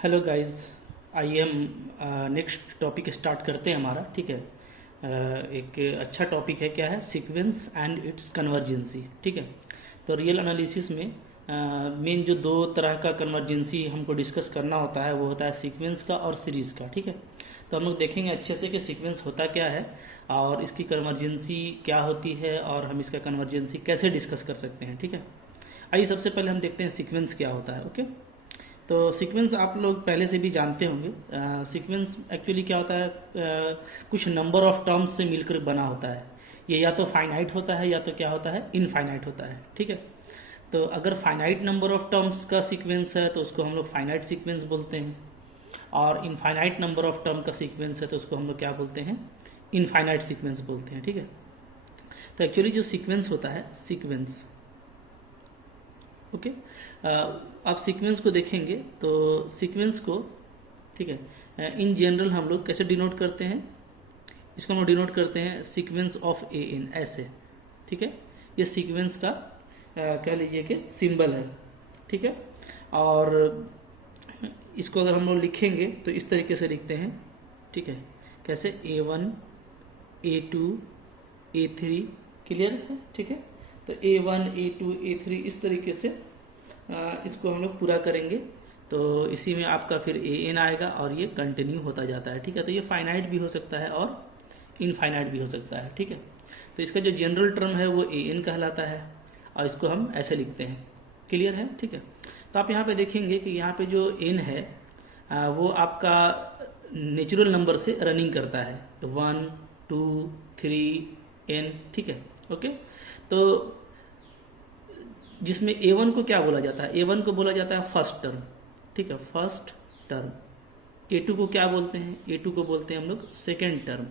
Hello guys, I am next topic start करते हैं हमारा। ठीक है, एक अच्छा टॉपिक है, क्या है, सीक्वेंस एंड इट्स कन्वर्जेंसी। ठीक है, तो रियल एनालिसिस में मेन जो दो तरह का कन्वर्जेंसी हमको डिस्कस करना होता है वो होता है सीक्वेंस का और सीरीज़ का। ठीक है, तो हम लोग देखेंगे अच्छे से कि सीक्वेंस होता क्या है और इसकी कन्वर्जेंसी क्या होती है और हम इसका कन्वर्जेंसी कैसे डिस्कस कर सकते हैं। ठीक है, आइए सबसे पहले हम देखते हैं सीक्वेंस क्या होता है। ओके, तो सीक्वेंस आप लोग पहले से भी जानते होंगे। सीक्वेंस एक्चुअली क्या होता है, कुछ नंबर ऑफ टर्म्स से मिलकर बना होता है। ये या तो फाइनाइट होता है या तो क्या होता है, इनफाइनाइट होता है। ठीक है, तो अगर फाइनाइट नंबर ऑफ टर्म्स का सीक्वेंस है तो उसको हम लोग फाइनाइट सीक्वेंस बोलते हैं, और इनफाइनाइट नंबर ऑफ टर्म का सीक्वेंस है तो उसको हम लोग क्या बोलते हैं, इनफाइनाइट सीक्वेंस बोलते हैं। ठीक है, तो एक्चुअली जो सीक्वेंस होता है, सीक्वेंस, ओके, आप सीक्वेंस को देखेंगे तो सीक्वेंस को, ठीक है, इन जनरल हम लोग कैसे डिनोट करते हैं, इसको हम लोग डिनोट करते हैं सीक्वेंस ऑफ ए एन, ऐसे। ठीक है, ये सीक्वेंस का कह लीजिए कि सिंबल है। ठीक है, और इसको अगर हम लोग लिखेंगे तो इस तरीके से लिखते हैं। ठीक है, कैसे, A1 A2 A3, क्लियर है। ठीक है, तो A1 A2 A3 इस तरीके से इसको हम लोग पूरा करेंगे तो इसी में आपका फिर AN आएगा और ये कंटिन्यू होता जाता है। ठीक है, तो ये फाइनाइट भी हो सकता है और इनफाइनाइट भी हो सकता है। ठीक है, तो इसका जो जनरल टर्म है वो AN कहलाता है और इसको हम ऐसे लिखते हैं। क्लियर है। ठीक है, तो आप यहाँ पे देखेंगे कि यहाँ पे जो N है वो आपका नेचुरल नंबर से रनिंग करता है, 1 2 3 N। ठीक है, ओके, तो जिसमें A1 को क्या बोला जाता है, A1 को बोला जाता है फर्स्ट टर्म। ठीक है, फर्स्ट टर्म। A2 को क्या बोलते हैं, A2 को बोलते हैं हम लोग सेकेंड टर्म।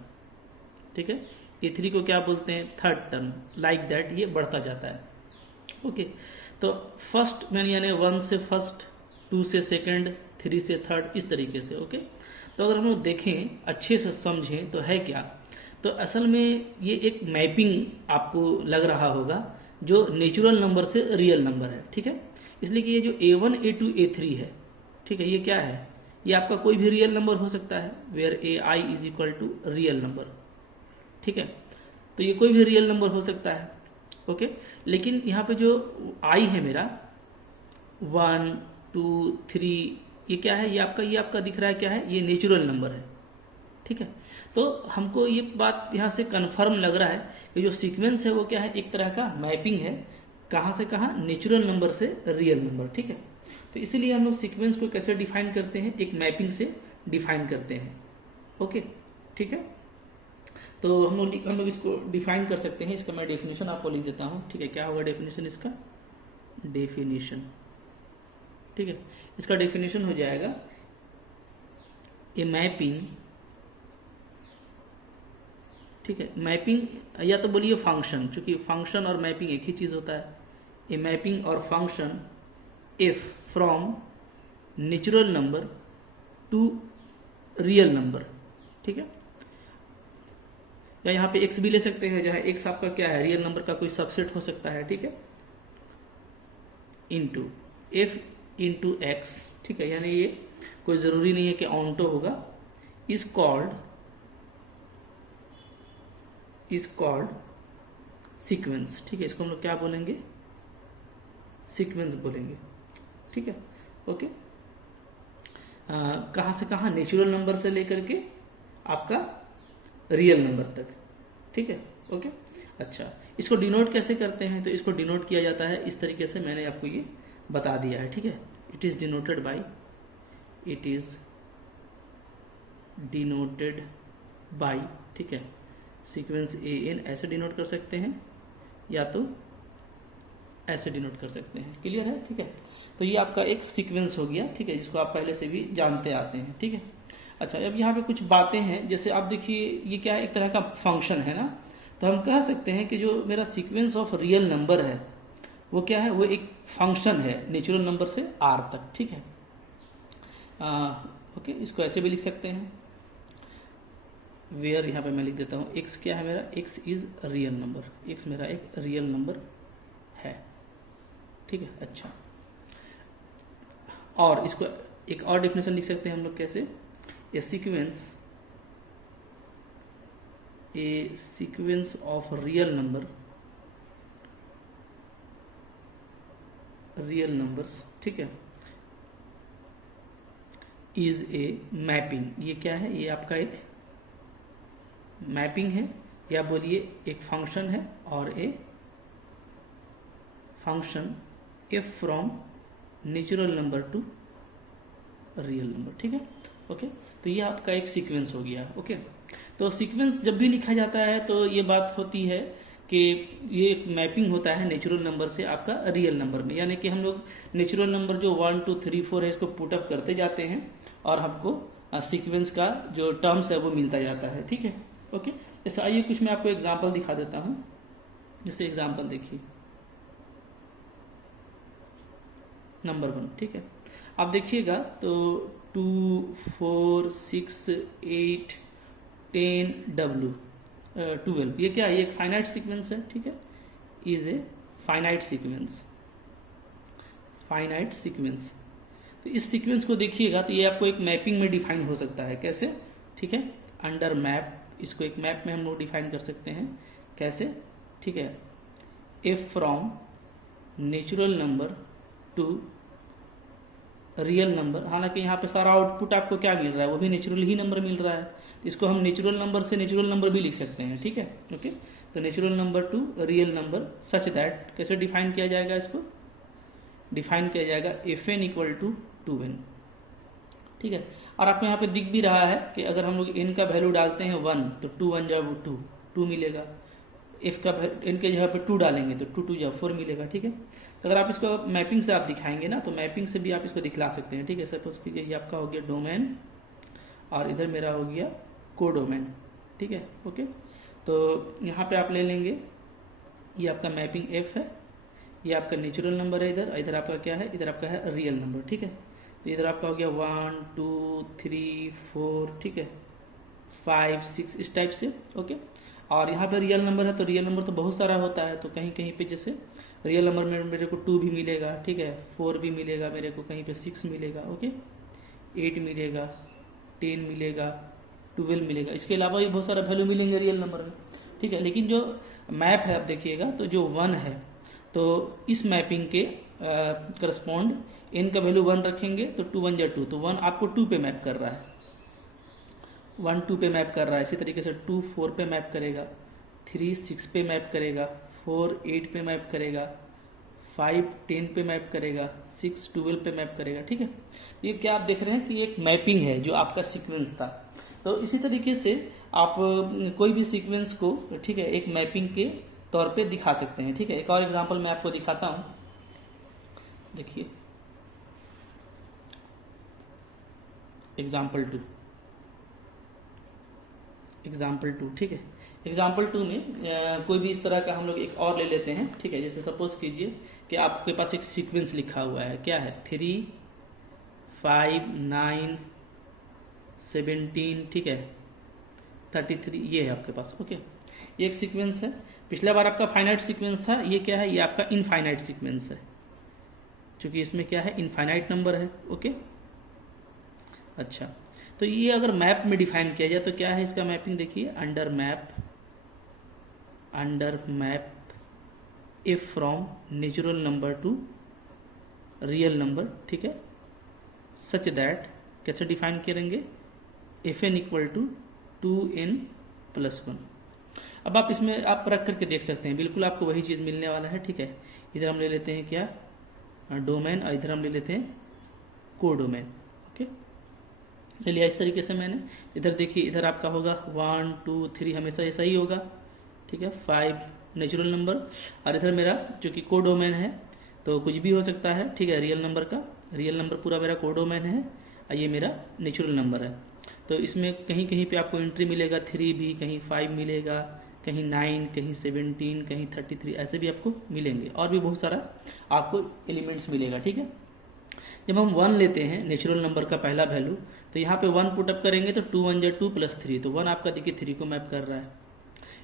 ठीक है, A3 को क्या बोलते हैं, थर्ड टर्म। लाइक दैट ये बढ़ता जाता है। ओके, तो फर्स्ट मैंने यानी 1 से फर्स्ट, 2 से सेकेंड, 3 से थर्ड, इस तरीके से। ओके, तो अगर हम लोग देखें अच्छे से समझें तो है क्या, तो असल में ये एक मैपिंग आपको लग रहा होगा जो नेचुरल नंबर से रियल नंबर है। ठीक है, इसलिए कि ये जो A1 A2 A3 है, ठीक है, ये क्या है, ये आपका कोई भी रियल नंबर हो सकता है, where AI is equal to real number. ठीक है, तो ये कोई भी रियल नंबर हो सकता है। ओके, लेकिन यहाँ पे जो आई है मेरा 1 2 3, ये क्या है, ये आपका दिख रहा है क्या है, ये नेचुरल नंबर है। ठीक है, तो हमको ये बात यहाँ से कंफर्म लग रहा है कि जो सीक्वेंस है वो क्या है, एक तरह का मैपिंग है, कहाँ से कहाँ, नेचुरल नंबर से रियल नंबर। ठीक है, तो इसीलिए हम लोग सीक्वेंस को कैसे डिफाइन करते हैं, एक मैपिंग से डिफाइन करते हैं। ओके, ठीक है, तो हम लोग इसको डिफाइन कर सकते हैं। इसका मैं डेफिनेशन आपको लिख देता हूँ। ठीक है, क्या होगा डेफिनेशन इसका, डेफिनेशन, ठीक है, इसका डेफिनेशन हो जाएगा ए मैपिंग, ठीक है, मैपिंग, या तो बोलिए फंक्शन, क्योंकि फंक्शन और मैपिंग एक ही चीज होता है। ए मैपिंग और function if from natural number to real number. ठीक है, या यहाँ पे एक्स भी ले सकते हैं, जहाँ एक्स आपका क्या है, रियल नंबर का कोई सबसेट हो सकता है। ठीक है, इंटू एफ इंटू एक्स। ठीक है, यानी ये कोई ज़रूरी नहीं है कि ऑन्टो होगा। Is called sequence. ठीक है, इसको हम लोग क्या बोलेंगे, सीक्वेंस बोलेंगे। ठीक है, ओके, कहाँ से कहाँ, नेचुरल नंबर से लेकर के आपका रियल नंबर तक। ठीक है, ओके, अच्छा, इसको डिनोट कैसे करते हैं, तो इसको डिनोट किया जाता है इस तरीके से, मैंने आपको ये बता दिया है। ठीक है, it is denoted by, it is denoted by, ठीक है, सीक्वेंस AN ऐसे डिनोट कर सकते हैं या तो ऐसे डिनोट कर सकते हैं। क्लियर है। ठीक है, तो ये आपका एक सीक्वेंस हो गया। ठीक है, जिसको आप पहले से भी जानते आते हैं। ठीक है, अच्छा, अब यहाँ पे कुछ बातें हैं, जैसे आप देखिए ये क्या है, एक तरह का फंक्शन है ना, तो हम कह सकते हैं कि जो मेरा सीक्वेंस ऑफ रियल नंबर है वो क्या है, वो एक फंक्शन है नेचुरल नंबर से R तक। ठीक है, ओके, इसको ऐसे भी लिख सकते हैं, वेयर, यहाँ पे मैं लिख देता हूँ x क्या है मेरा, x is real number, x मेरा एक रियल नंबर है। ठीक है, अच्छा, और इसको एक और डेफिनेशन लिख सकते हैं हम लोग कैसे, ए सीक्वेंस ऑफ रियल नंबर्स, ठीक है, इज ए मैपिंग। ये क्या है, ये आपका एक मैपिंग है, या बोलिए एक फंक्शन है, और a function F from natural number to real number, ठीक है। ओके, तो ये आपका एक सीक्वेंस हो गया। ओके, तो सीक्वेंस जब भी लिखा जाता है तो ये बात होती है कि ये एक मैपिंग होता है नेचुरल नंबर से आपका रियल नंबर में, यानी कि हम लोग नेचुरल नंबर जो 1 2 3 4 है इसको पुटअप करते जाते हैं और हमको सीक्वेंस का जो टर्म्स है वो मिलता जाता है, ठीक है। ओके, जैसे आइए कुछ मैं आपको एग्जांपल दिखा देता हूँ। जैसे एग्जांपल देखिए नंबर 1, ठीक है, आप देखिएगा तो 2 4 6 8 10 W 12, ये क्या है, ये एक फाइनाइट सीक्वेंस है, ठीक है, इज ए फाइनाइट सीक्वेंस। तो इस सीक्वेंस को देखिएगा तो ये आपको एक मैपिंग में डिफाइन हो सकता है, कैसे, ठीक है, अंडर मैप, इसको एक मैप में हम लोग डिफाइन कर सकते हैं, कैसे, ठीक है, F from natural number to real number. हालांकि यहाँ पे सारा आउटपुट आपको क्या मिल रहा है, वो भी नेचुरल ही नंबर मिल रहा है, इसको हम नेचुरल नंबर से नेचुरल नंबर भी लिख सकते हैं, ठीक है। ओके, तो natural number to real number such that, कैसे डिफाइन किया जाएगा, इसको डिफाइन किया जाएगा F N equal to 2n, ठीक है। और आपको यहाँ पे दिख भी रहा है कि अगर हम लोग n का वैल्यू डालते हैं 1 तो 2 1 जा 2 मिलेगा, f का n के जगह पे 2 डालेंगे तो 2 2 जा 4 मिलेगा, ठीक है। तो अगर आप इसको मैपिंग से आप दिखाएंगे ना तो मैपिंग से भी आप इसको दिखला सकते हैं, ठीक है। सपोज कीजिए ये आपका हो गया डोमेन और इधर मेरा हो गया कोडोमेन, ठीक है। ओके, तो यहाँ पे आप ले लेंगे, ये आपका मैपिंग f है, ये आपका नेचुरल नंबर है, इधर आपका क्या है, इधर आपका है रियल नंबर, ठीक है। तो इधर आपका हो गया 1 2 3 4, ठीक है, 5 6 इस टाइप से। ओके, और यहाँ पे रियल नंबर है तो रियल नंबर तो बहुत सारा होता है, तो कहीं कहीं पे जैसे रियल नंबर में मेरे को 2 भी मिलेगा, ठीक है, 4 भी मिलेगा मेरे को, कहीं पे 6 मिलेगा, ओके, 8 मिलेगा, 10 मिलेगा, 12 मिलेगा, इसके अलावा भी बहुत सारा वैल्यू मिलेंगे रियल नंबर में, ठीक है। लेकिन जो मैप है आप देखिएगा तो जो 1 है तो इस मैपिंग के करस्पॉन्ड n का वैल्यू 1 रखेंगे तो 2 1 जा 2, तो 1 आपको 2 पे मैप कर रहा है, 1 2 पे मैप कर रहा है। इसी तरीके से 2 4 पे मैप करेगा, 3 6 पे मैप करेगा, 4 8 पे मैप करेगा, 5 10 पे मैप करेगा, 6 12 पे मैप करेगा, ठीक है। ये क्या आप देख रहे हैं कि एक मैपिंग है जो आपका सीक्वेंस था। तो इसी तरीके से आप कोई भी सीक्वेंस को, ठीक है, एक मैपिंग के तौर पे दिखा सकते हैं, ठीक है। एक और एग्जांपल मैं आपको दिखाता हूं, देखिए एग्जाम्पल टू, ठीक है। एग्जाम्पल 2 में कोई भी इस तरह का हम लोग एक और ले लेते हैं, ठीक है। जैसे सपोज कीजिए कि आपके पास एक सीक्वेंस लिखा हुआ है, क्या है, 3 5 9 17, ठीक है, 33, ये है आपके पास। ओके, ये एक सीक्वेंस है। पिछला बार आपका फाइनाइट सीक्वेंस था, ये क्या है, ये आपका इनफाइनाइट सीक्वेंस है, क्योंकि इसमें क्या है, इनफाइनाइट नंबर है। ओके, अच्छा, तो ये अगर मैप में डिफाइन किया जाए तो क्या है इसका मैपिंग, देखिए under map if from natural number to real number, ठीक है, सच दैट, कैसे डिफाइन करेंगे, F N equal to 2n + 1। अब आप इसमें आप रख करके देख सकते हैं, बिल्कुल आपको वही चीज़ मिलने वाला है, ठीक है। इधर हम ले लेते हैं क्या, डोमेन, और इधर हम ले लेते हैं कोडोमेन। ओके, ले लिया इस तरीके से मैंने। इधर देखिए, इधर आपका होगा 1 2 3, हमेशा ऐसा ही होगा, ठीक है, 5 नेचुरल नंबर, और इधर मेरा जो कि कोडोमेन है तो कुछ भी हो सकता है, ठीक है, रियल नंबर पूरा मेरा कोडोमेन है, और ये मेरा नेचुरल नंबर है। तो इसमें कहीं कहीं पे आपको एंट्री मिलेगा 3 भी, कहीं 5 मिलेगा, कहीं 9, कहीं 17, कहीं 33, ऐसे भी आपको मिलेंगे, और भी बहुत सारा आपको एलिमेंट्स मिलेगा, ठीक है। जब हम 1 लेते हैं नेचुरल नंबर का पहला वैल्यू, तो यहाँ पे 1 पुटअप करेंगे तो 2 1 जा 2 + 3, तो 1 आपका देखिए 3 को मैप कर रहा है।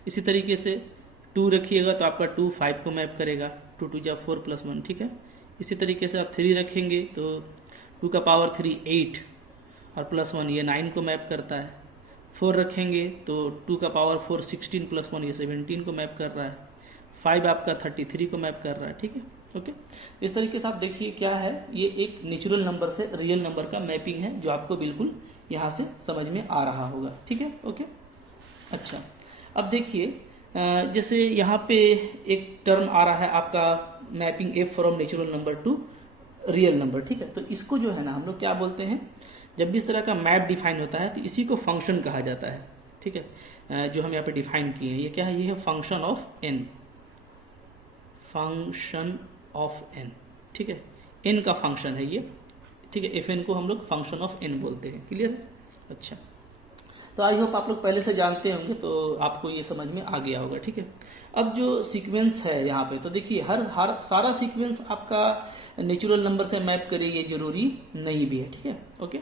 इसी तरीके से 2 रखिएगा तो आपका 2 5 को मैप करेगा, 2 2 जा 4 + 1, ठीक है। इसी तरीके से आप 3 रखेंगे तो 2 का पावर 3 8 और +1 ये 9 को मैप करता है। 4 रखेंगे तो 2 का पावर 4 16 +1 ये 17 को मैप कर रहा है। 5 आपका 33 को मैप कर रहा है। ठीक है, ओके। इस तरीके से आप देखिए क्या है, ये एक नेचुरल नंबर से रियल नंबर का मैपिंग है जो आपको बिल्कुल यहाँ से समझ में आ रहा होगा। ठीक है, ओके। अच्छा, अब देखिए जैसे यहाँ पे एक टर्म आ रहा है आपका mapping F from natural number to real number. ठीक है, तो इसको जो है ना हम लोग क्या बोलते हैं, जब भी इस तरह का मैप डिफाइन होता है तो इसी को फंक्शन कहा जाता है। ठीक है, जो हम यहाँ पे डिफाइन किए हैं ये क्या है, ये है function of N, function of N. ठीक है, एन का फंक्शन है ये। ठीक है, एफ एन को हम लोग फंक्शन ऑफ एन बोलते हैं। क्लियर? अच्छा, तो आई होप आप लोग पहले से जानते होंगे तो आपको ये समझ में आ गया होगा। ठीक है, अब जो सीक्वेंस है यहाँ पे तो देखिए हर सारा सीक्वेंस आपका नेचुरल नंबर से मैप करे ये जरूरी नहीं भी है। ठीक है, ओके।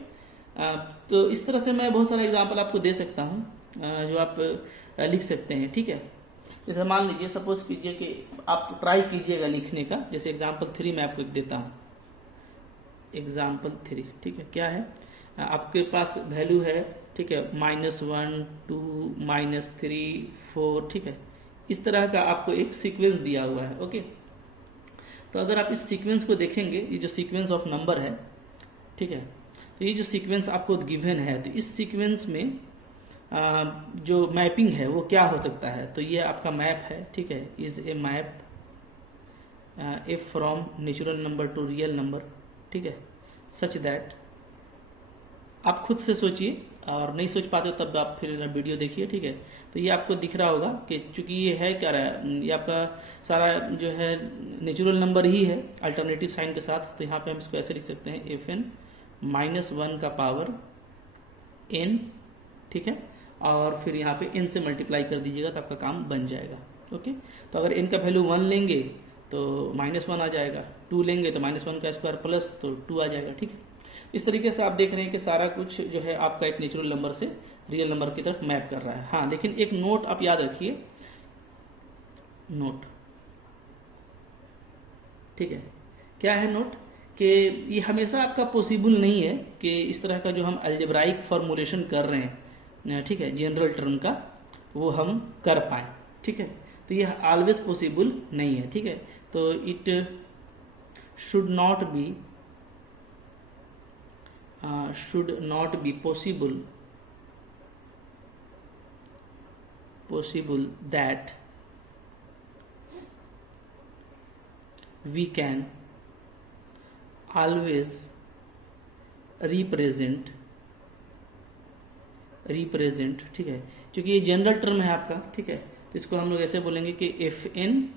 तो इस तरह से मैं बहुत सारा एग्जांपल आपको दे सकता हूँ जो आप लिख सकते हैं। ठीक है, जैसे मान लीजिए सपोज कीजिए कि आप ट्राई कीजिएगा लिखने का, जैसे एग्जाम्पल 3 मैं आपको देता हूँ। एग्जाम्पल 3, ठीक है, क्या है, आपके पास वैल्यू है, ठीक है, -1 2 -3 4। ठीक है, इस तरह का आपको एक सीक्वेंस दिया हुआ है। ओके, तो अगर आप इस सीक्वेंस को देखेंगे, ये जो सीक्वेंस ऑफ नंबर है, ठीक है, तो ये जो सीक्वेंस आपको गिवन है, तो इस सीक्वेंस में जो मैपिंग है वो क्या हो सकता है, तो ये आपका मैप है। ठीक है, is a map F from natural number to real number. ठीक है, सच दैट, आप खुद से सोचिए और नहीं सोच पाते हो तब आप फिर वीडियो देखिए। ठीक है, तो ये आपको दिख रहा होगा कि चूंकि ये है क्या रहा है, ये आपका सारा जो है नेचुरल नंबर ही है अल्टरनेटिव साइन के साथ, तो यहाँ पे हम इसको ऐसे लिख सकते हैं एफ एन -1 का पावर n। ठीक है, और फिर यहाँ पे n से मल्टीप्लाई कर दीजिएगा तो आपका काम बन जाएगा। ओके, तो अगर n का वैल्यू 1 लेंगे तो -1 आ जाएगा, 2 लेंगे तो -1 का स्क्वायर प्लस तो 2 आ जाएगा। ठीक है, इस तरीके से आप देख रहे हैं कि सारा कुछ जो है आपका एक नेचुरल नंबर से रियल नंबर की तरफ मैप कर रहा है। हाँ, लेकिन एक नोट आप याद रखिए, नोट, ठीक है, क्या है नोट, कि ये हमेशा आपका पॉसिबल नहीं है कि इस तरह का जो हम अलजेब्राइक फॉर्मुलेशन कर रहे हैं, ठीक है, जनरल टर्म का, वो हम कर पाए। ठीक है, तो ये ऑलवेज पॉसिबल नहीं है। ठीक है, तो it should not be possible that we can always represent, ठीक है, क्योंकि ये जनरल टर्म है आपका। ठीक है, तो इसको हम लोग ऐसे बोलेंगे कि एफ एन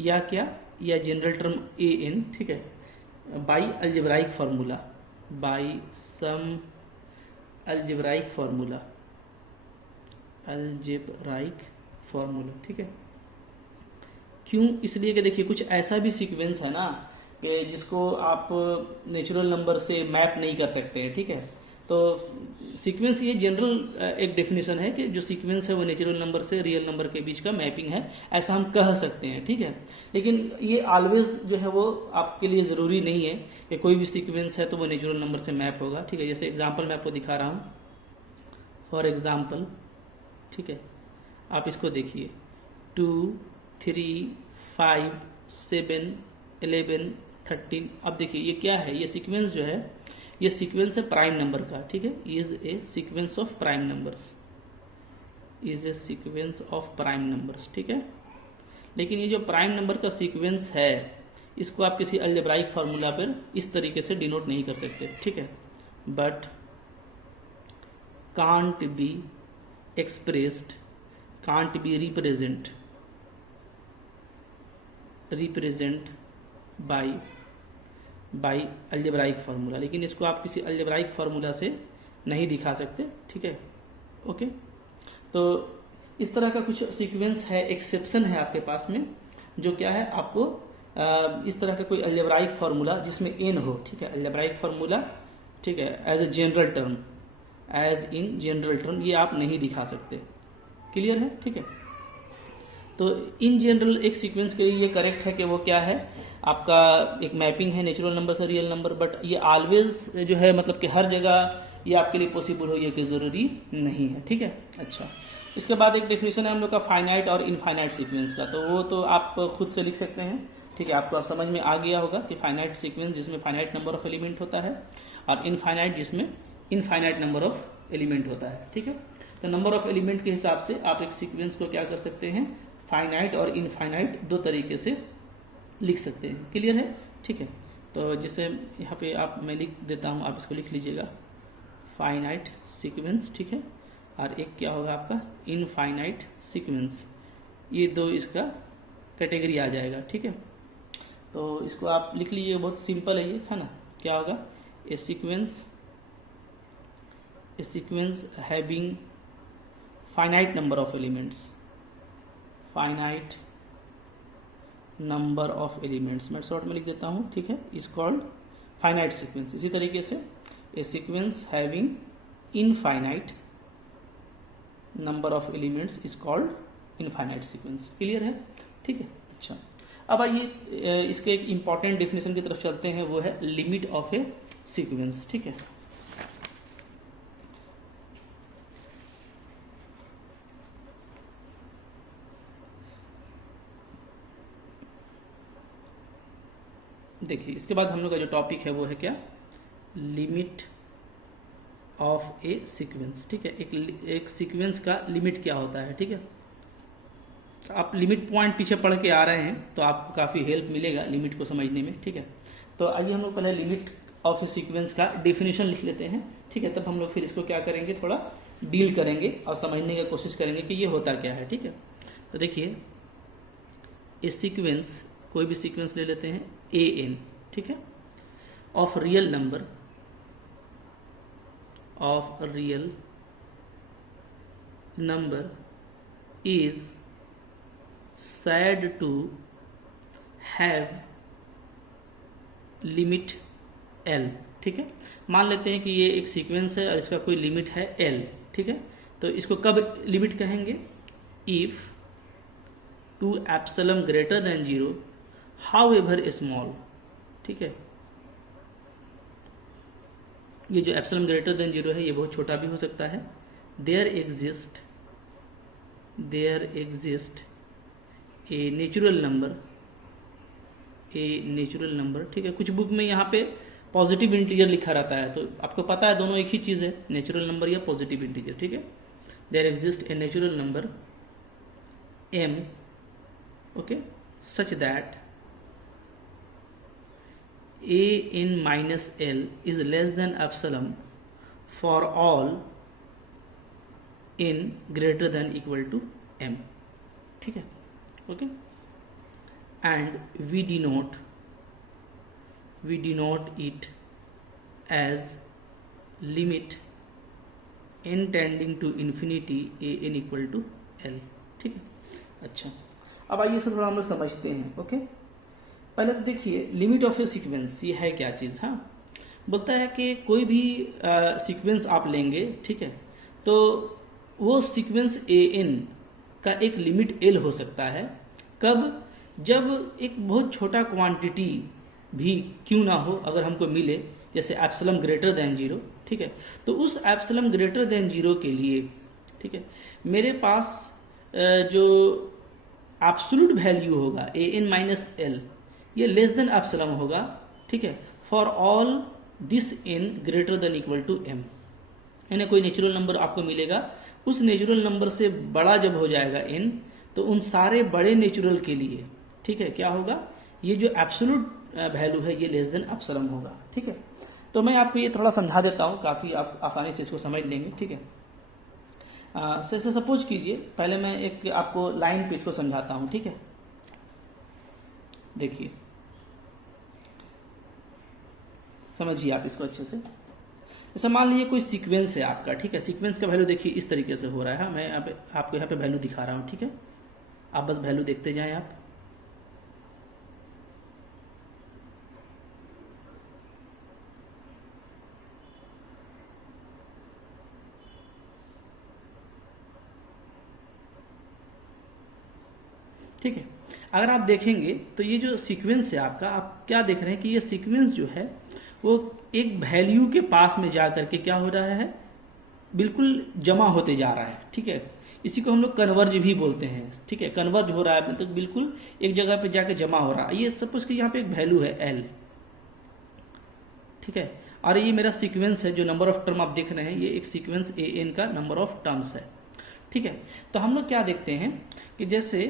या क्या, या जनरल टर्म ए एन, ठीक है, by algebraic formula, by some algebraic formula, ठीक है। क्यों? इसलिए कि देखिए कुछ ऐसा भी सीक्वेंस है ना कि जिसको आप नेचुरल नंबर से मैप नहीं कर सकते हैं। ठीक है, तो सीक्वेंस ये जनरल एक डेफिनेशन है कि जो सीक्वेंस है वो नेचुरल नंबर से रियल नंबर के बीच का मैपिंग है, ऐसा हम कह सकते हैं। ठीक है, लेकिन ये ऑलवेज जो है वो आपके लिए ज़रूरी नहीं है कि कोई भी सीक्वेंस है तो वो नेचुरल नंबर से मैप होगा। ठीक है, जैसे एग्जाम्पल मैं आपको दिखा रहा हूँ, फॉर एग्जाम्पल, ठीक है, आप इसको देखिए, 2 3 5 7 11 13। अब देखिए ये क्या है, ये सीक्वेंस जो है ये सीक्वेंस है प्राइम नंबर का। ठीक है, is a sequence of prime numbers, is a sequence of prime numbers. ठीक है, लेकिन ये जो प्राइम नंबर का सीक्वेंस है इसको आप किसी अलजेब्राइक फार्मूला पर इस तरीके से डिनोट नहीं कर सकते। ठीक है, but can't be expressed, can't be represent by algebraic formula, लेकिन इसको आप किसी algebraic फार्मूला से नहीं दिखा सकते। ठीक है, ओके, तो इस तरह का कुछ सीक्वेंस है, एक्सेप्शन है आपके पास में, जो क्या है आपको इस तरह का कोई algebraic फार्मूला जिसमें n हो। ठीक है, algebraic फार्मूला, ठीक है, एज इन जनरल टर्म ये आप नहीं दिखा सकते। क्लियर है? ठीक है, तो इन जनरल एक सीक्वेंस के लिए ये करेक्ट है कि वो क्या है, आपका एक मैपिंग है नेचुरल नंबर से रियल नंबर, बट ये ऑलवेज जो है मतलब कि हर जगह ये आपके लिए पॉसिबल हो, ये कि ज़रूरी नहीं है। ठीक है, अच्छा। इसके बाद एक डेफिनेशन है हम लोग का फाइनाइट और इनफाइनाइट सीक्वेंस का, तो वो तो आप खुद से लिख सकते हैं। ठीक है, आपको आप समझ में आ गया होगा कि फाइनाइट सीक्वेंस जिसमें फाइनाइट नंबर ऑफ एलिमेंट होता है, और इनफाइनाइट जिसमें इनफाइनाइट नंबर ऑफ एलिमेंट होता है। ठीक है, तो नंबर ऑफ एलिमेंट के हिसाब से आप एक सीक्वेंस को क्या कर सकते हैं, फाइनाइट और इनफाइनाइट दो तरीके से लिख सकते हैं। क्लियर है? ठीक है, तो जिसे यहाँ पे आप मैं लिख देता हूँ, आप इसको लिख लीजिएगा, फाइनाइट सीक्वेंस। ठीक है, और एक क्या होगा आपका इनफाइनाइट सीक्वेंस। ये दो इसका कैटेगरी आ जाएगा। ठीक है, तो इसको आप लिख लीजिए, बहुत सिंपल है ये, है ना। क्या होगा, a sequence having finite number of elements, finite number of elements, मैं शॉर्ट में लिख देता हूँ। ठीक है, इज कॉल्ड फाइनाइट सीक्वेंस। इसी तरीके से a sequence having infinite number of elements is called infinite sequence. Clear है? ठीक है, अच्छा। अब आइए इसके एक इंपॉर्टेंट डेफिनेशन की तरफ चलते हैं, वो है लिमिट ऑफ ए सीक्वेंस। ठीक है, देखिए इसके बाद हम लोग का जो टॉपिक है वो है क्या, लिमिट ऑफ ए सीक्वेंस। ठीक है, एक सीक्वेंस का लिमिट क्या होता है। ठीक है, आप लिमिट पॉइंट पीछे पढ़ के आ रहे हैं तो आपको काफ़ी हेल्प मिलेगा लिमिट को समझने में। ठीक है, तो आइए हम लोग पहले लिमिट ऑफ ए सीक्वेंस का डेफिनेशन लिख लेते हैं। ठीक है, तब हम लोग फिर इसको क्या करेंगे, थोड़ा डील करेंगे और समझने की कोशिश करेंगे कि ये होता क्या है। ठीक है, तो देखिए ए सीक्वेंस, कोई भी सीक्वेंस ले लेते हैं ए एन, ठीक है, of real number, of real number is said to have limit l। ठीक है, मान लेते हैं कि ये एक सीक्वेंस है और इसका कोई लिमिट है l। ठीक है, तो इसको कब लिमिट कहेंगे, if to epsilon greater than zero however small. ठीक है, ये जो एप्सिलम ग्रेटर देन जीरो है ये बहुत छोटा भी हो सकता है। There exist a natural number, ठीक है। कुछ बुक में यहाँ पे पॉजिटिव इंटीजर लिखा रहता है, तो आपको पता है दोनों एक ही चीज़ है, नेचुरल नंबर या पॉजिटिव इंटीजर। ठीक है, there exist a natural number m, okay, such that a n minus l is less than epsilon for all n greater than equal to m। ठीक है, okay, and we denote it as limit n tending to infinity a n equal to l। ठीक है, अच्छा। अब आइए इसको थोड़ा हम लोग समझते हैं। ओके, पहले तो देखिए लिमिट ऑफ ए सीक्वेंस ये है क्या चीज़। हाँ, बोलता है कि कोई भी सीक्वेंस आप लेंगे, ठीक है, तो वो सीक्वेंस ए एन का एक लिमिट एल हो सकता है। कब, जब एक बहुत छोटा क्वांटिटी भी क्यों ना हो अगर हमको मिले, जैसे एप्सिलम ग्रेटर देन जीरो। ठीक है, तो उस एप्सिलम ग्रेटर देन जीरो के लिए, ठीक है, मेरे पास जो एब्सोल्यूट वैल्यू होगा ए एन माइनस एल, ये लेस देन एप्सिलम होगा। ठीक है, for all this N greater than equal to M, यानी कोई नेचुरल नंबर आपको मिलेगा, उस नेचुरल नंबर से बड़ा जब हो जाएगा एन, तो उन सारे बड़े नेचुरल के लिए, ठीक है, क्या होगा, ये जो एब्सोल्यूट वैल्यू है ये लेस देन एप्सिलम होगा। ठीक है, तो मैं आपको ये थोड़ा समझा देता हूँ, काफ़ी आप आसानी से इसको समझ लेंगे। ठीक है, से सपोज कीजिए, पहले मैं एक आपको लाइन पे इसको समझाता हूँ। ठीक है, देखिए समझिए आप इसको अच्छे से। जैसे मान लीजिए कोई सीक्वेंस है आपका, ठीक है, सीक्वेंस का वैल्यू देखिए इस तरीके से हो रहा है। मैं आपको यहाँ पे वैल्यू दिखा रहा हूँ। ठीक है, आप बस वैल्यू देखते जाएं आप। ठीक है। अगर आप देखेंगे तो ये जो सीक्वेंस है आपका, आप क्या देख रहे हैं कि ये सीक्वेंस जो है वो एक वैल्यू के पास में जा करके क्या हो रहा है, बिल्कुल जमा होते जा रहा है। ठीक है, इसी को हम लोग कन्वर्ज भी बोलते हैं। ठीक है, कन्वर्ज हो रहा है मतलब तो बिल्कुल एक जगह पे जाके जमा हो रहा है। ये सपोज कि यहाँ पे एक वैल्यू है एल, ठीक है, और ये मेरा सीक्वेंस है, जो नंबर ऑफ टर्म आप देख रहे हैं ये एक सीक्वेंस ए एन का नंबर ऑफ टर्म्स है। ठीक है, तो हम लोग क्या देखते हैं कि जैसे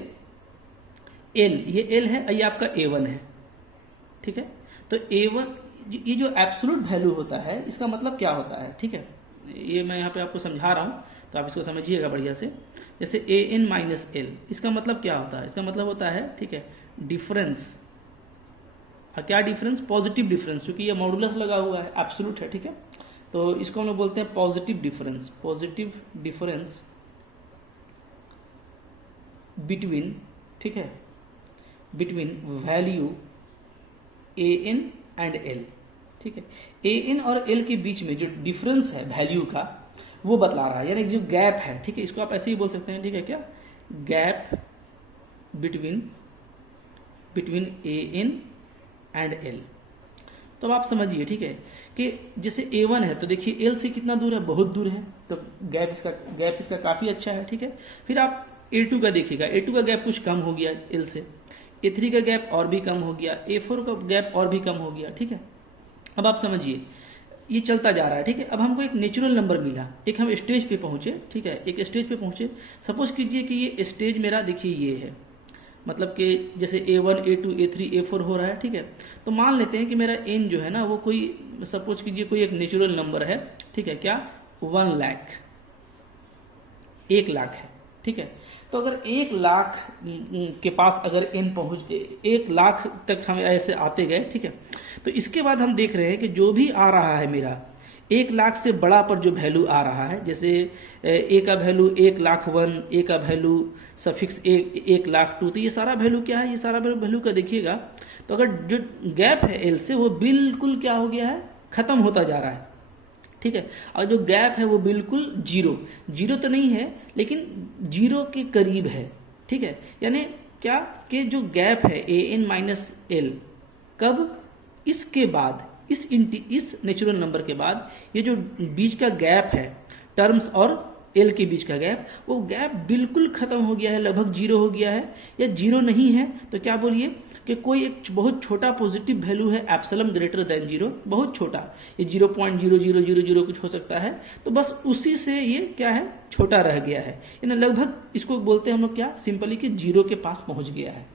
एल, ये एल है, ये आपका ए1 है। ठीक है, तो ए1 ये जो एब्सोल्यूट वैल्यू होता है इसका मतलब क्या होता है। ठीक है, ये मैं यहाँ पे आपको समझा रहा हूँ तो आप इसको समझिएगा बढ़िया से। जैसे ए एन माइनस एल, इसका मतलब क्या होता है, इसका मतलब होता है, ठीक है, डिफरेंस। क्या डिफरेंस, पॉजिटिव डिफरेंस, क्योंकि ये मॉडुलस लगा हुआ है, एब्सोल्यूट है। ठीक है, तो इसको हम लोग बोलते हैं positive difference. Positive difference between, ठीक है, between value A N and L. ठीक है, ए एन और एल के बीच में जो डिफरेंस है वैल्यू का वो बतला रहा है, यानी जो गैप है। ठीक है, इसको आप ऐसे ही बोल सकते हैं। ठीक है, क्या gap between A N and L. तो अब आप समझिए, ठीक है, कि जैसे A1 है तो देखिए L से कितना दूर है, बहुत दूर है, तो गैप इसका काफ़ी अच्छा है। ठीक है, फिर आप A2 का देखिएगा, A2 का गैप कुछ कम हो गया L से, A3 का गैप और भी कम हो गया, A4 का गैप और भी कम हो गया। ठीक है, अब आप समझिए ये चलता जा रहा है। ठीक है, अब हमको एक नेचुरल नंबर मिला, एक हम स्टेज पे पहुंचे। ठीक है, एक स्टेज पे पहुंचे, सपोज कीजिए कि ये स्टेज मेरा देखिए ये है, मतलब कि जैसे A1 A2 A3 A4 हो रहा है। ठीक है, तो मान लेते हैं कि मेरा n जो है ना वो कोई, सपोज कीजिए कोई एक नेचुरल नंबर है। ठीक है, क्या 1 लाख, 1 लाख है। ठीक है, तो अगर 1 लाख के पास अगर n पहुंच, 1 लाख तक हम ऐसे आते गए। ठीक है, तो इसके बाद हम देख रहे हैं कि जो भी आ रहा है मेरा 1 लाख से बड़ा पर जो वैल्यू आ रहा है, जैसे ए का वैल्यू 1 लाख 1, ए का वैल्यू सफिक्स 1 लाख 2, तो ये सारा वैल्यू क्या है, ये सारा वैल्यू का देखिएगा तो अगर जो गैप है एल से वो बिल्कुल क्या हो गया है, खत्म होता जा रहा है। ठीक है, और जो गैप है वो बिल्कुल जीरो तो नहीं है लेकिन जीरो के करीब है। ठीक है, यानी क्या कि जो गैप है ए एन माइनस एल, कब, इसके बाद, इस नेचुरल नंबर के बाद ये जो बीच का गैप है टर्म्स और एल के बीच का गैप, वो गैप बिल्कुल खत्म हो गया है, लगभग जीरो हो गया है, या जीरो नहीं है तो क्या बोलिए कि कोई एक बहुत छोटा पॉजिटिव वैल्यू है, एप्सिलम ग्रेटर देन जीरो, बहुत छोटा, ये 0.0000 कुछ हो सकता है, तो बस उसी से ये क्या है, छोटा रह गया है, यानी लगभग इसको बोलते हैं हम लोग क्या, सिंपली कि जीरो के पास पहुंच गया है।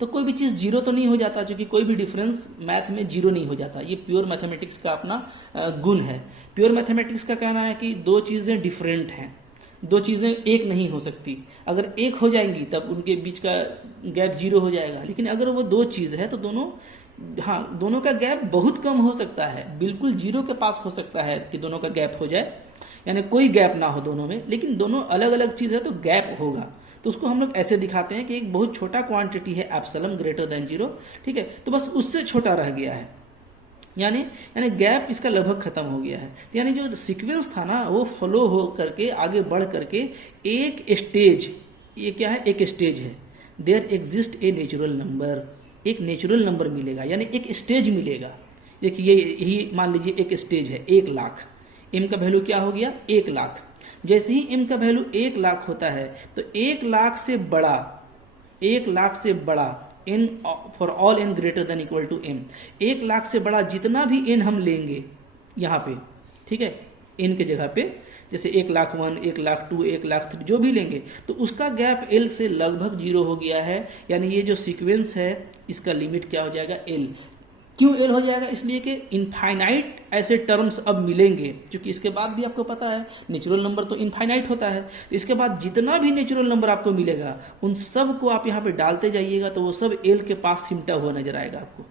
तो कोई भी चीज़ जीरो तो नहीं हो जाता, क्योंकि कोई भी डिफरेंस मैथ में जीरो नहीं हो जाता, ये प्योर मैथमेटिक्स का अपना गुण है। प्योर मैथमेटिक्स का कहना है कि दो चीज़ें डिफरेंट हैं, दो चीज़ें एक नहीं हो सकती, अगर एक हो जाएंगी तब उनके बीच का गैप जीरो हो जाएगा, लेकिन अगर वो दो चीज़ है तो दोनों, हाँ, दोनों का गैप बहुत कम हो सकता है, बिल्कुल जीरो के पास हो सकता है कि दोनों का गैप हो जाए, यानी कोई गैप ना हो दोनों में, लेकिन दोनों अलग अलग चीज़ है तो गैप होगा। तो उसको हम लोग ऐसे दिखाते हैं कि एक बहुत छोटा क्वांटिटी है एप्सिलम ग्रेटर देन जीरो। ठीक है, तो बस उससे छोटा रह गया है, यानी गैप इसका लगभग खत्म हो गया है। तो यानी जो सीक्वेंस था ना वो फ्लो हो करके आगे बढ़ करके एक स्टेज, ये क्या है, एक स्टेज है, there exist a natural number, एक नेचुरल नंबर मिलेगा, यानी एक स्टेज मिलेगा। देखिए यही मान लीजिए एक स्टेज है 1 लाख, एम का वैल्यू क्या हो गया, 1 लाख। जैसे ही एम का वैल्यू 1 लाख होता है तो 1 लाख से बड़ा, 1 लाख से बड़ा N for all N greater than equal to M, 1 lakh से बड़ा जितना भी एन हम लेंगे यहाँ पे, ठीक है, एन के जगह पे, जैसे 1 लाख 1, 1 लाख 2, 1 लाख 3 जो भी लेंगे, तो उसका गैप एल से लगभग जीरो हो गया है। यानी ये जो सीक्वेंस है इसका लिमिट क्या हो जाएगा, एल। क्यों एल हो जाएगा, इसलिए कि इनफाइनाइट ऐसे टर्म्स अब मिलेंगे, क्योंकि इसके बाद भी आपको पता है नेचुरल नंबर तो इनफाइनाइट होता है, तो इसके बाद जितना भी नेचुरल नंबर आपको मिलेगा उन सब को आप यहाँ पे डालते जाइएगा तो वो सब एल के पास सिमटा हुआ नजर आएगा आपको,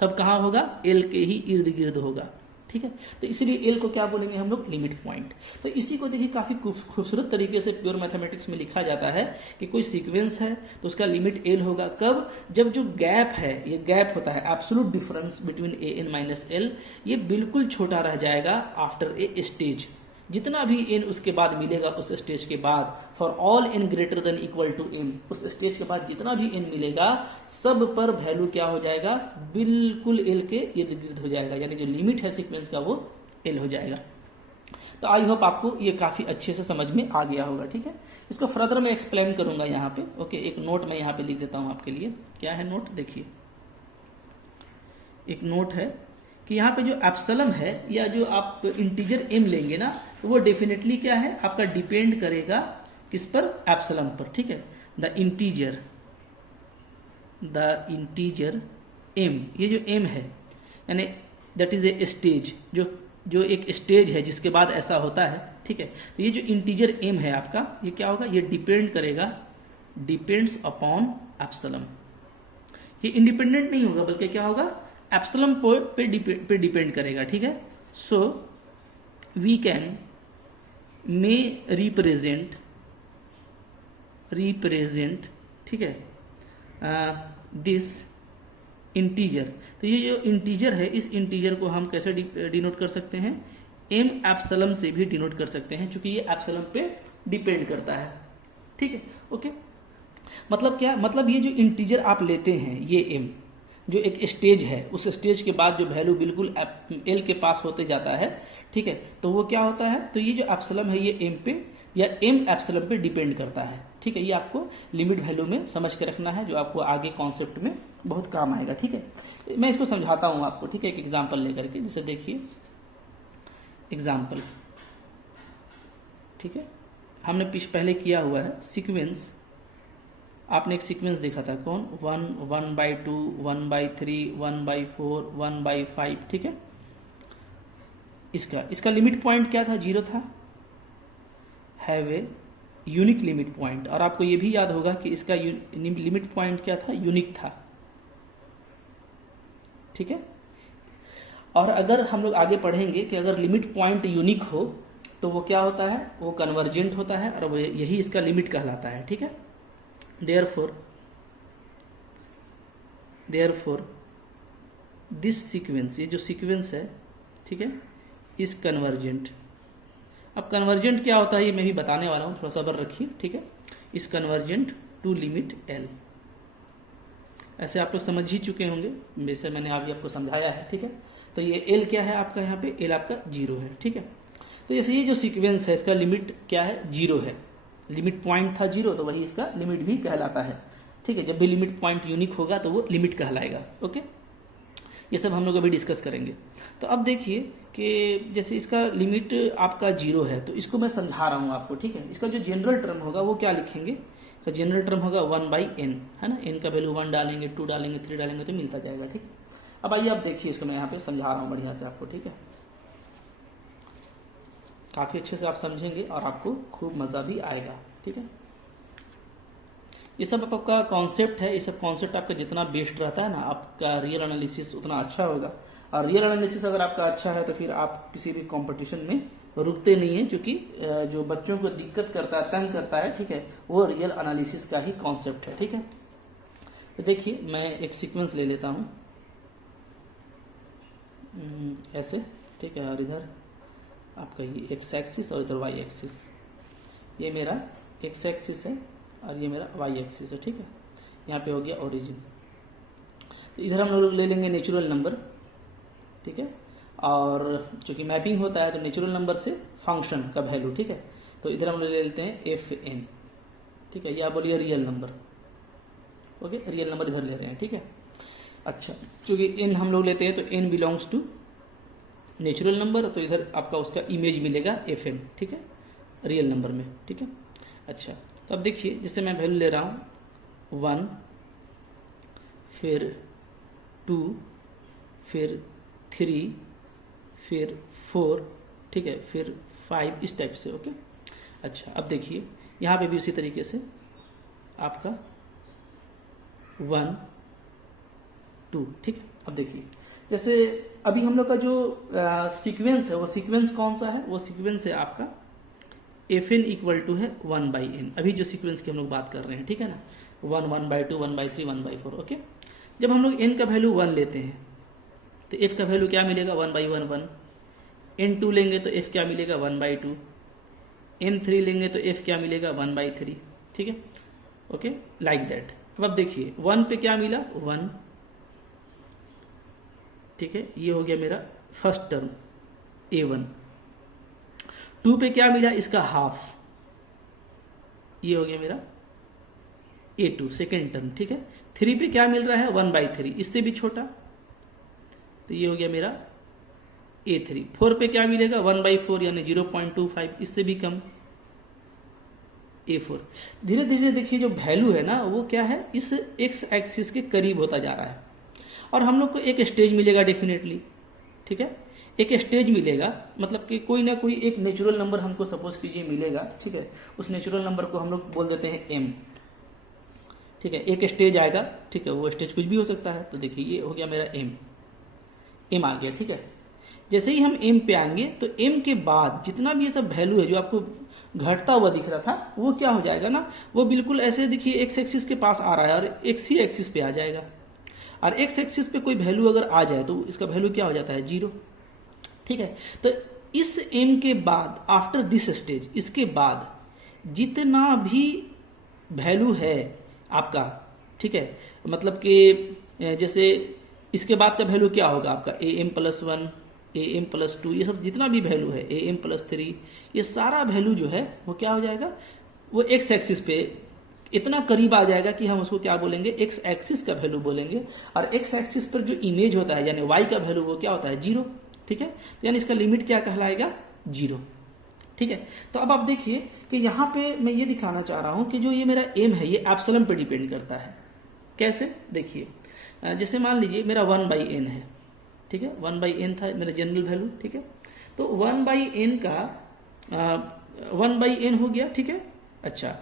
सब कहाँ होगा, एल के ही इर्द गिर्द होगा। ठीक है, तो इसीलिए एल को क्या बोलेंगे हम लोग, लिमिट पॉइंट। तो इसी को देखिए काफी खूबसूरत तरीके से प्योर मैथमेटिक्स में लिखा जाता है कि कोई सीक्वेंस है तो उसका लिमिट एल होगा, कब, जब जो गैप है, ये गैप होता है absolute difference between A N minus L, ये बिल्कुल छोटा रह जाएगा आफ्टर ए स्टेज, जितना भी n उसके बाद मिलेगा उस स्टेज के बाद, for all n greater than equal to m, उस स्टेज के बाद जितना भी n मिलेगा सब पर वैल्यू क्या हो जाएगा, बिल्कुल l के इर्द गिर्द हो जाएगा, यानी जो लिमिट है सीक्वेंस का वो l हो जाएगा। तो आई होप आपको ये काफ़ी अच्छे से समझ में आ गया होगा। ठीक है, इसको फर्दर मैं एक्सप्लेन करूंगा यहाँ पे। ओके, एक नोट मैं यहाँ पे लिख देता हूँ आपके लिए। क्या है नोट, देखिए एक नोट है कि यहाँ पे जो एप्सिलॉन है या जो आप इंटीजर m लेंगे ना, वो डेफिनेटली क्या है आपका डिपेंड करेगा किस पर, एप्सिलॉन पर। ठीक है, द इंटीजर m, ये जो m है यानी दैट इज ए स्टेज, जो एक स्टेज है जिसके बाद ऐसा होता है। ठीक है, तो ये जो इंटीजर m है आपका, ये क्या होगा, ये डिपेंड करेगा, डिपेंड्स अपॉन एप्सिलॉन। ये इंडिपेंडेंट नहीं होगा बल्कि क्या होगा, एप्सिलॉन पे डिपेंड करेगा। ठीक है, so we can may represent ठीक है दिस इंटीजर। तो ये जो इंटीजर है, इस इंटीजर को हम कैसे डिनोट कर सकते हैं, m एप्सिलॉन से भी डिनोट कर सकते हैं, क्योंकि ये एप्सिलॉन पे डिपेंड करता है। ठीक है, ओके, मतलब क्या, मतलब ये जो इंटीजर आप लेते हैं, ये m जो एक स्टेज है, उस स्टेज के बाद जो वैल्यू बिल्कुल l के पास होते जाता है। ठीक है, तो वो क्या होता है, तो ये जो एप्सिलॉन है ये m पे या m एप्सिलॉन पे डिपेंड करता है। ठीक है, ये आपको लिमिट वैल्यू में समझ के रखना है, जो आपको आगे कॉन्सेप्ट में बहुत काम आएगा। ठीक है, मैं इसको समझाता हूँ आपको। ठीक है, एक एग्जांपल लेकर के, जैसे देखिए एग्जांपल। ठीक है, हमने पहले किया हुआ है सीक्वेंस, आपने एक सीक्वेंस देखा था, कौन, 1/2, 1/3, 1/4, 1/5। ठीक है, इसका लिमिट पॉइंट क्या था, 0 था, have a unique limit point. और आपको ये भी याद होगा कि इसका लिमिट पॉइंट क्या था, यूनिक था। ठीक है, और अगर हम लोग आगे पढ़ेंगे कि अगर लिमिट पॉइंट यूनिक हो तो वो क्या होता है, वो कन्वर्जेंट होता है, और यही इसका लिमिट कहलाता है। ठीक है, देयरफॉर दिस सीक्वेंस, ये जो सीक्वेंस है, ठीक है, इज कन्वर्जेंट। अब कन्वर्जेंट क्या होता है ये मैं भी बताने वाला हूँ, थोड़ा सब्र रखिए। ठीक है, is convergent to limit l। ऐसे आप लोग समझ ही चुके होंगे, वैसे मैंने अभी आपको समझाया है। ठीक है, तो ये l क्या है आपका, यहाँ पे l आपका 0 है। ठीक है, तो जैसे ये जो सीक्वेंस है इसका लिमिट क्या है, 0 है, लिमिट पॉइंट था 0, तो वही इसका लिमिट भी कहलाता है। ठीक है, जब भी लिमिट पॉइंट यूनिक होगा तो वो लिमिट कहलाएगा। ओके, ये सब हम लोग अभी डिस्कस करेंगे। तो अब देखिए कि जैसे इसका लिमिट आपका 0 है, तो इसको मैं समझा रहा हूँ आपको। ठीक है, इसका जो जनरल टर्म होगा वो क्या लिखेंगे, इसका जनरल टर्म होगा 1/n, है ना, n का वैल्यू 1 डालेंगे, 2 डालेंगे, 3 डालेंगे तो मिलता जाएगा। ठीक, अब आइए आप देखिए, इसको मैं यहाँ पे समझा रहा हूँ बढ़िया से आपको। ठीक है, काफ़ी अच्छे से आप समझेंगे और आपको खूब मज़ा भी आएगा। ठीक है, ये सब आपका कॉन्सेप्ट है, ये सब कॉन्सेप्ट आपका जितना बेस्ड रहता है ना, आपका रियल एनालिसिस उतना अच्छा होगा। और रियल एनालिसिस अगर आपका अच्छा है तो फिर आप किसी भी कंपटीशन में रुकते नहीं हैं, क्योंकि जो बच्चों को दिक्कत करता है, तंग करता है, ठीक है, वो रियल एनालिसिस का ही कॉन्सेप्ट है। ठीक है, तो देखिए मैं एक सीक्वेंस ले लेता हूँ ऐसे। ठीक है, और इधर आपका ये एक्स एक्सिस और इधर वाई एक्सिस, ये मेरा एक्स एक्सिस है और ये मेरा वाई एक्सिस है। ठीक है, यहाँ पे हो गया ओरिजिन। तो इधर हम लोग ले लेंगे नेचुरल नंबर। ठीक है, और चूंकि मैपिंग होता है तो नेचुरल नंबर से फंक्शन का वैल्यू। ठीक है, तो इधर हम लोग ले लेते हैं एफ एन। ठीक है, या बोलिए real number. Okay, real number इधर ले रहे हैं। ठीक है, अच्छा, चूंकि एन हम लोग लेते हैं तो N belongs to natural number, तो इधर आपका उसका इमेज मिलेगा एफ एन। ठीक है, रियल नंबर में। ठीक है, अच्छा, तो अब देखिए जैसे मैं वैल्यू ले रहा हूँ 1, फिर 2, फिर 3, फिर 4, ठीक है, फिर 5, इस टाइप से। ओके, अच्छा, अब देखिए यहाँ पे भी उसी तरीके से आपका 1, 2। ठीक है, अब देखिए जैसे अभी हम लोग का जो सीक्वेंस है, वो सीक्वेंस कौन सा है, वो सीक्वेंस है आपका एफ एन इक्वल टू है 1/n। अभी जो सीक्वेंस की हम लोग बात कर रहे हैं, ठीक है ना, 1, 1/2, 1/3, 1/4। ओके, जब हम लोग n का वैल्यू 1 लेते हैं तो f का वैल्यू क्या मिलेगा, 1/1, 1, n2 लेंगे तो f क्या मिलेगा 1/2, n3 लेंगे तो f क्या मिलेगा 1/3, ठीक है, ओके, लाइक दैट। अब देखिए 1 पे क्या मिला 1, ठीक है, ये हो गया मेरा फर्स्ट टर्म a1। 2 पे क्या मिला इसका हाफ, ये हो गया मेरा a2 सेकेंड टर्म, ठीक है। 3 पे क्या मिल रहा है 1/3, इससे भी छोटा, तो ये हो गया मेरा a3। 4 पे क्या मिलेगा 1/4 यानी 0.25, इससे भी कम a4। धीरे धीरे देखिए जो वैल्यू है ना वो क्या है इस x एक्सिस के करीब होता जा रहा है, और हम लोग को एक स्टेज मिलेगा डेफिनेटली, ठीक है, एक स्टेज मिलेगा, मतलब कि कोई ना कोई एक नेचुरल नंबर हमको सपोज कीजिए मिलेगा, ठीक है, उस नेचुरल नंबर को हम लोग बोल देते हैं m, ठीक है, एक स्टेज आएगा, ठीक है, वो स्टेज कुछ भी हो सकता है। तो देखिए ये हो गया मेरा m आ गया, ठीक है। जैसे ही हम m पे आएंगे तो m के बाद जितना भी ये सब वैल्यू है जो आपको घटता हुआ दिख रहा था वो क्या हो जाएगा ना, वो बिल्कुल ऐसे देखिए x एक्सिस के पास आ रहा है और x ही एक्सिस पे आ जाएगा, और x एक्सिस पे कोई वैल्यू अगर आ जाए तो इसका वैल्यू क्या हो जाता है 0, ठीक है। तो इस m के बाद आफ्टर दिस स्टेज, इसके बाद जितना भी वैल्यू है आपका, ठीक है, मतलब कि जैसे इसके बाद का वैल्यू क्या होगा आपका am+1, am+2, ये सब जितना भी वैल्यू है am+3, ये सारा वैल्यू जो है वो क्या हो जाएगा, वो x एक्सिस पे इतना करीब आ जाएगा कि हम उसको क्या बोलेंगे x एक्सिस का वैल्यू बोलेंगे, और x एक्सिस पर जो इमेज होता है यानी y का वैल्यू वो क्या होता है 0, ठीक है, यानी इसका लिमिट क्या कहलाएगा 0, ठीक है। तो अब आप देखिए कि यहाँ पे मैं ये दिखाना चाह रहा हूँ कि जो ये मेरा m है ये एप्सिलॉन पे डिपेंड करता है। कैसे, देखिए जैसे मान लीजिए मेरा 1/n है, ठीक है, 1/n था मेरा जनरल वैल्यू, ठीक है, तो 1/n का 1/n हो गया, ठीक है। अच्छा,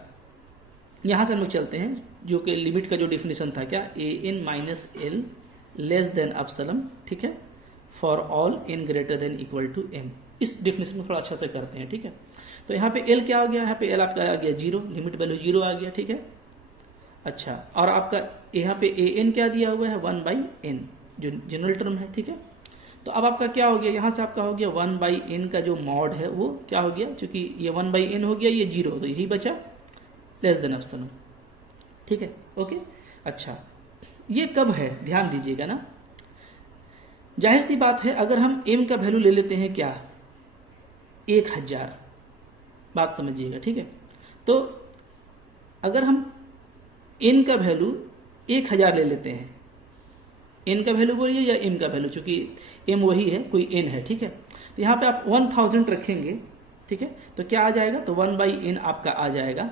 यहाँ से हम लोग चलते हैं जो कि लिमिट का जो डिफिनेशन था क्या, an-l लेस देन एप्सिलॉन, ठीक है, for all n greater than equal to m। इस डिफिनेशन को थोड़ा अच्छा से करते हैं, ठीक है। तो यहाँ पे l क्या आ गया, यहाँ पे l आपका आ गया 0, लिमिट वैल्यू 0 आ गया, ठीक है। अच्छा, और आपका यहाँ पे an क्या दिया हुआ है 1/n जो जनरल टर्म है, ठीक है। तो अब आपका क्या हो गया, यहाँ से आपका हो गया 1/n का जो मॉड है वो क्या हो गया, चूंकि ये 1/n हो गया, ये 0, तो यही बचा लेस देन एप्सिलॉन, ठीक है, ओके। अच्छा, ये कब है ध्यान दीजिएगा ना, जाहिर सी बात है अगर हम m का वैल्यू ले लेते हैं क्या 1000, बात समझिएगा, ठीक है। तो अगर हम n का वैल्यू 1000 ले लेते हैं, n का वैल्यू बोलिए या m का वैल्यू, चूंकि m वही है, कोई n है, ठीक है। तो यहाँ पे आप 1000 रखेंगे, ठीक है, तो क्या आ जाएगा, तो 1/n आपका आ जाएगा,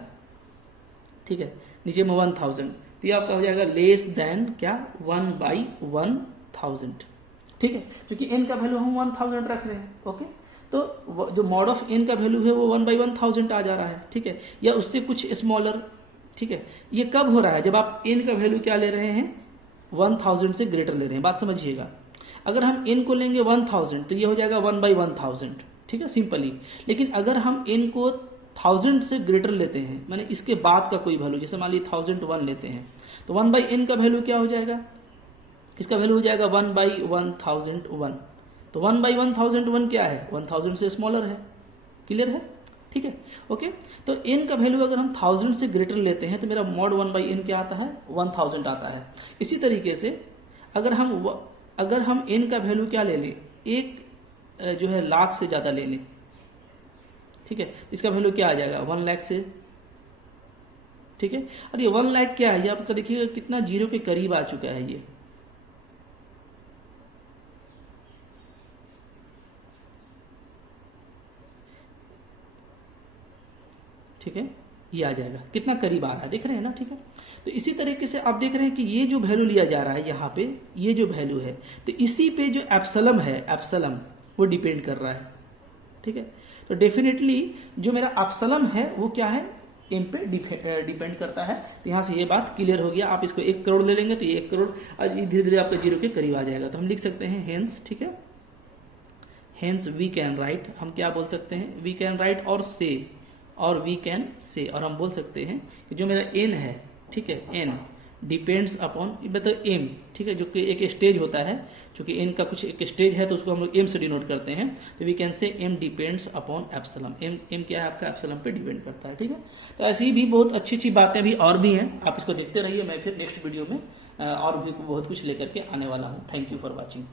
ठीक है, नीचे में 1000, तो ये आपका हो जाएगा लेस देन क्या 1/1000, ठीक है, क्योंकि n का वैल्यू हम 1000 रख रहे हैं, ओके। तो जो मॉड ऑफ n का वैल्यू है वो 1/1000 आ जा रहा है, ठीक है, या उससे कुछ स्मॉलर, ठीक है। ये कब हो रहा है, जब आप n का वैल्यू क्या ले रहे हैं 1000 से ग्रेटर ले रहे हैं, बात समझिएगा। अगर हम n को लेंगे 1000 तो ये हो जाएगा 1/1000, ठीक है, सिंपली। लेकिन अगर हम n को 1000 से ग्रेटर लेते हैं, माने इसके बाद का कोई वैल्यू, जैसे मान लीजिए 1001 लेते हैं, तो 1/n का वैल्यू क्या हो जाएगा, इसका वैल्यू हो जाएगा 1/1001। तो 1/1001 क्या है, 1000 से स्मॉलर है, क्लियर है, ठीक है, ओके। तो n का वैल्यू अगर हम 1000 से ग्रेटर लेते हैं तो मेरा मॉड 1/n क्या आता है 1000 आता है। इसी तरीके से अगर हम n का वैल्यू क्या ले लें, एक जो है लाख से ज़्यादा ले लें, ठीक है, इसका वैल्यू क्या आ जाएगा 1 लाख से, ठीक है। और ये 1 लाख क्या है, ये आपका देखिएगा कितना 0 के करीब आ चुका है ये, ठीक है, ये आ जाएगा कितना करीब आ रहा है, देख रहे हैं ना, ठीक है। तो इसी तरीके से आप देख रहे हैं कि ये जो वैल्यू लिया जा रहा है यहाँ पे, ये जो वैल्यू है, तो इसी पे जो एप्सिलॉन है, एप्सिलॉन वो डिपेंड कर रहा है, ठीक है। तो डेफिनेटली जो मेरा एप्सिलॉन है वो क्या है m पे डिपेंड करता है। तो यहाँ से ये बात क्लियर हो गया। आप इसको 1 करोड़ ले लेंगे तो ये 1 करोड़ धीरे धीरे आपके 0 के करीब आ जाएगा। तो हम लिख सकते हैं हेंस, ठीक है, हेंस वी कैन राइट, हम क्या बोल सकते हैं, वी कैन राइट और से, और वी कैन से, और हम बोल सकते हैं कि जो मेरा n है, ठीक है, n डिपेंड्स अपॉन मतलब एम, ठीक है, जो कि एक स्टेज होता है, चूंकि एन का कुछ एक स्टेज है तो उसको हम लोग एम से डिनोट करते हैं, तो we can say M depends upon epsilon. M क्या है आपका, एप्सिलॉन पे डिपेंड करता है, ठीक है। तो ऐसी भी बहुत अच्छी अच्छी बातें भी और भी हैं, आप इसको देखते रहिए। मैं फिर नेक्स्ट वीडियो में और भी बहुत कुछ लेकर के आने वाला हूँ। Thank you for watching.